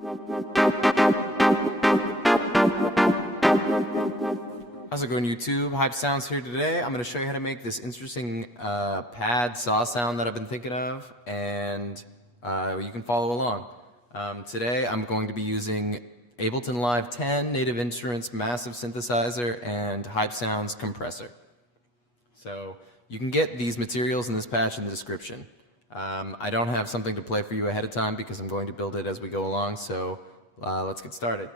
How's it going, YouTube? Hype Sounds here today. I'm going to show you how to make this interesting pad saw sound that I've been thinking of, and you can follow along. Today I'm going to be using Ableton Live 10, Native Instruments Massive Synthesizer, and Hype Sounds Compressor. So you can get these materials in this patch in the description. I don't have something to play for you ahead of time because I'm going to build it as we go along, so let's get started.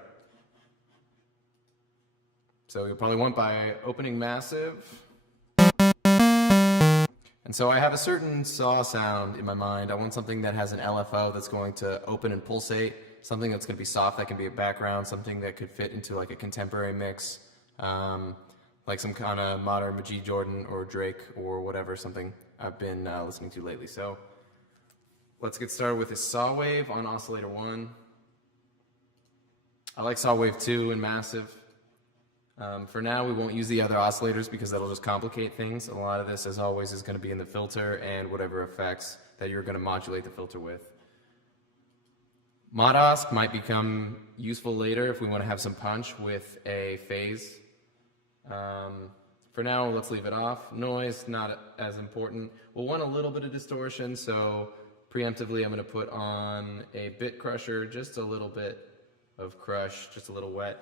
So you'll probably want by opening Massive. And so I have a certain saw sound in my mind. I want something that has an LFO that's going to open and pulsate, something that's going to be soft that can be a background, something that could fit into like a contemporary mix, like some kind of modern Majid Jordan or Drake or whatever, something I've been listening to lately. So let's get started with this saw wave on Oscillator 1. I like saw wave 2 and Massive. For now, we won't use the other oscillators because that'll just complicate things. A lot of this, as always, is going to be in the filter and whatever effects that you're going to modulate the filter with. Mod Osc might become useful later if we want to have some punch with a phase. For now, let's leave it off. Noise, not as important. We'll want a little bit of distortion, so preemptively I'm going to put on a bit crusher, just a little bit of crush, just a little wet.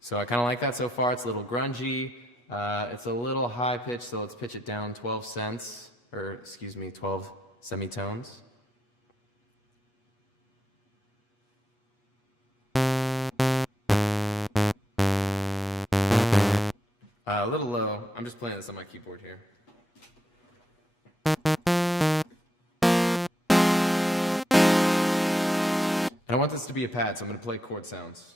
So I kind of like that so far. It's a little grungy. It's a little high pitched, so let's pitch it down 12 cents, or excuse me, 12 semitones. A little low. I'm just playing this on my keyboard here. And I want this to be a pad, so I'm going to play chord sounds.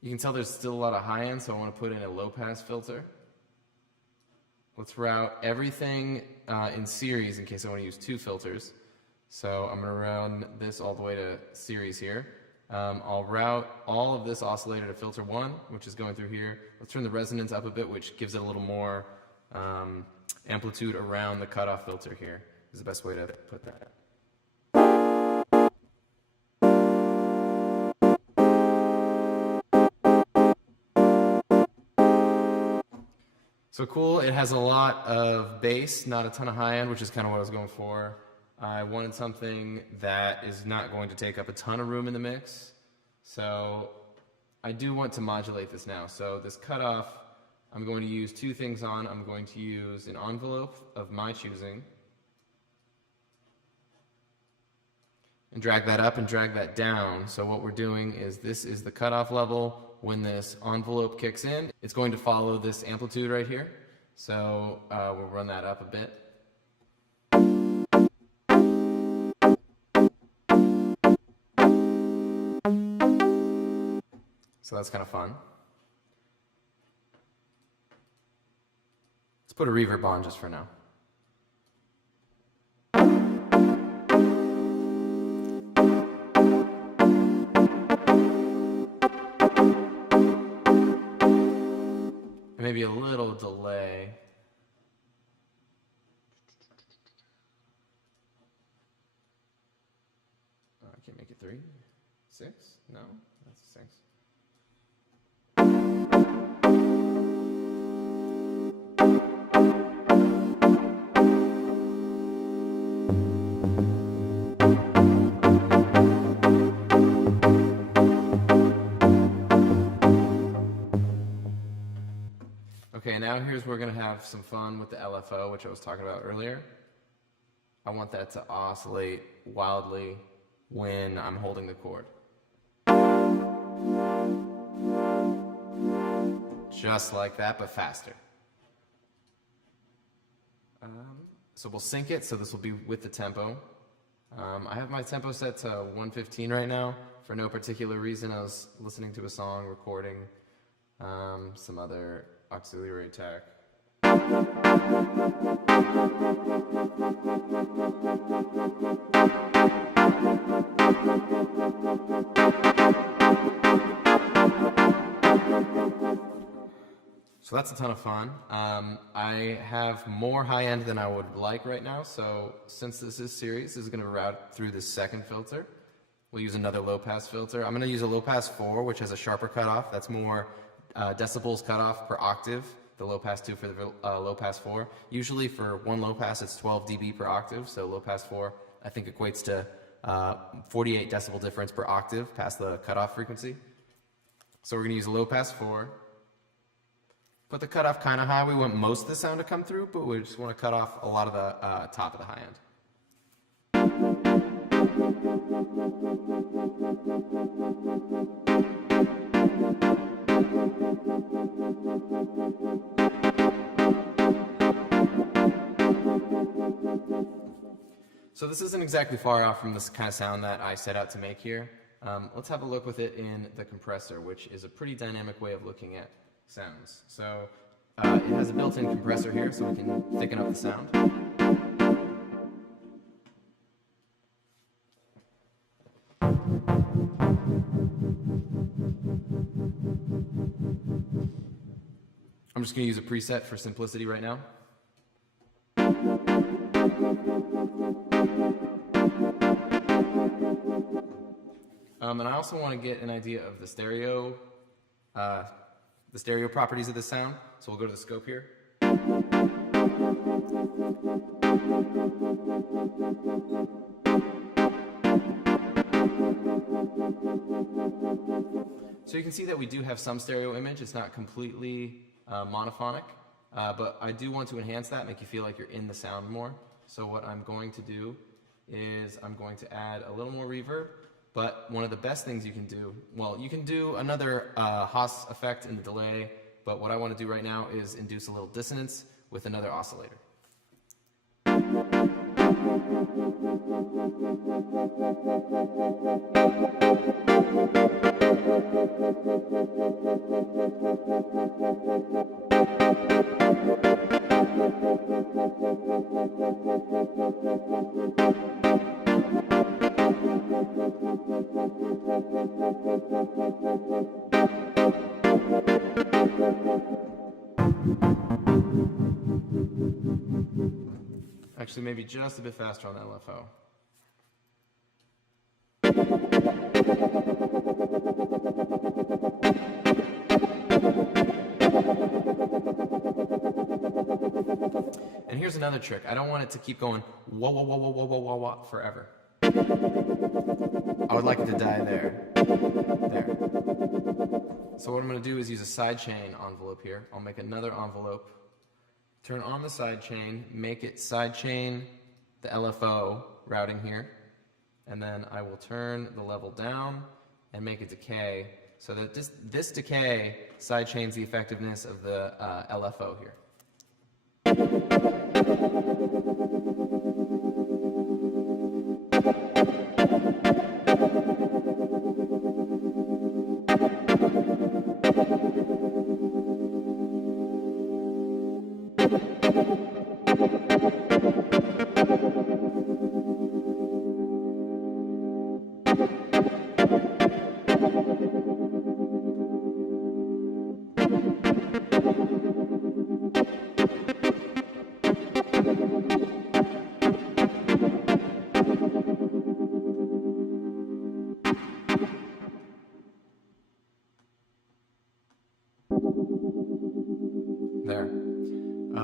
You can tell there's still a lot of high end, so I want to put in a low pass filter. Let's route everything in series in case I want to use two filters. So I'm going to run this all the way to series here. I'll route all of this oscillator to filter 1, which is going through here. Let's turn the resonance up a bit, which gives it a little more amplitude around the cutoff filter here, is the best way to put that. So cool, it has a lot of bass, not a ton of high end, which is kind of what I was going for. I wanted something that is not going to take up a ton of room in the mix. So I do want to modulate this now. So this cutoff, I'm going to use two things on. I'm going to use an envelope of my choosing and drag that up and drag that down. So what we're doing is this is the cutoff level. When this envelope kicks in, it's going to follow this amplitude right here. So we'll run that up a bit. So that's kind of fun. Let's put a reverb on just for now. Maybe a little delay. I can't make it 3. 6? No, that's a 6. Okay, now here's where we're going to have some fun with the LFO, which I was talking about earlier. I want that to oscillate wildly when I'm holding the chord. Just like that, but faster. So we'll sync it, so this will be with the tempo. I have my tempo set to 115 right now. For no particular reason, I was listening to a song, recording some other auxiliary attack. So So that's a ton of fun. I have more high end than I would like right now, so since this is series, this is going to route through the second filter. We'll use another low pass filter. I'm going to use a low pass 4, which has a sharper cutoff. That's more decibels cutoff per octave. The low pass 2 for the low pass 4. Usually for one low pass, it's 12 dB per octave, so low pass 4 I think equates to 48 decibel difference per octave past the cutoff frequency. So we're going to use a low pass 4. Put the cutoff kind of high. We want most of the sound to come through, but we just want to cut off a lot of the top of the high end. So this isn't exactly far off from this kind of sound that I set out to make here. Let's have a look with it in the compressor, which is a pretty dynamic way of looking at sounds. So it has a built-in compressor here, so we can thicken up the sound. I'm just going to use a preset for simplicity right now. And I also want to get an idea of the stereo properties of the sound. So we'll go to the scope here. So you can see that we do have some stereo image. It's not completely monophonic, but I do want to enhance that, make you feel like you're in the sound more. So what I'm going to do is I'm going to add a little more reverb. But one of the best things you can do, well, you can do another Haas effect in the delay, but what I want to do right now is induce a little dissonance with another oscillator. Actually, maybe just a bit faster on that LFO. And here's another trick. I don't want it to keep going wah wah wah wah wah wah wah wah forever. I would like it to die there. There. So what I'm going to do is use a sidechain envelope here. I'll make another envelope. Turn on the sidechain, make it sidechain the LFO routing here, and then I will turn the level down and make it decay so that this decay sidechains the effectiveness of the LFO here. There.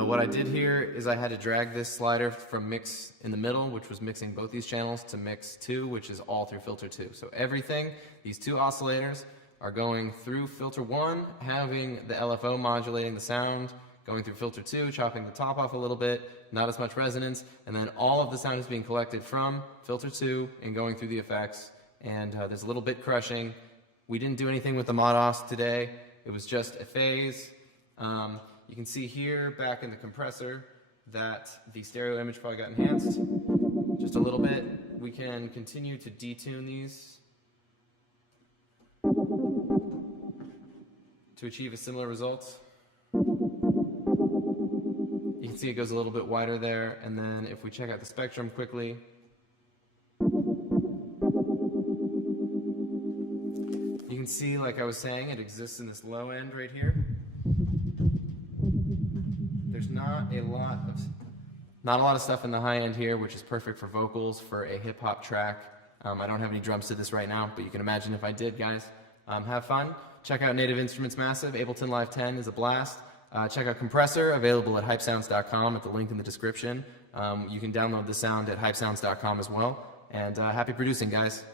What I did here is I had to drag this slider from mix in the middle, which was mixing both these channels, to mix 2, which is all through filter 2. So everything, these two oscillators are going through filter 1, having the LFO modulating the sound, going through filter 2, chopping the top off a little bit, not as much resonance, and then all of the sound is being collected from filter 2 and going through the effects, and there's a little bit crushing. We didn't do anything with the mod os today. It was just a phase. You can see here back in the compressor that the stereo image probably got enhanced just a little bit. We can continue to detune these to achieve a similar result. You can see it goes a little bit wider there, and then if we check out the spectrum quickly, you can see, like I was saying, it exists in this low end right here. there's not a lot of stuff in the high end here, which is perfect for vocals for a hip hop track. I don't have any drums to this right now, but you can imagine if I did, guys. Have fun. Check out Native Instruments Massive. Ableton Live 10 is a blast. Check out Compressor, available at hypesounds.com at the link in the description. You can download the sound at hypesounds.com as well. And happy producing, guys.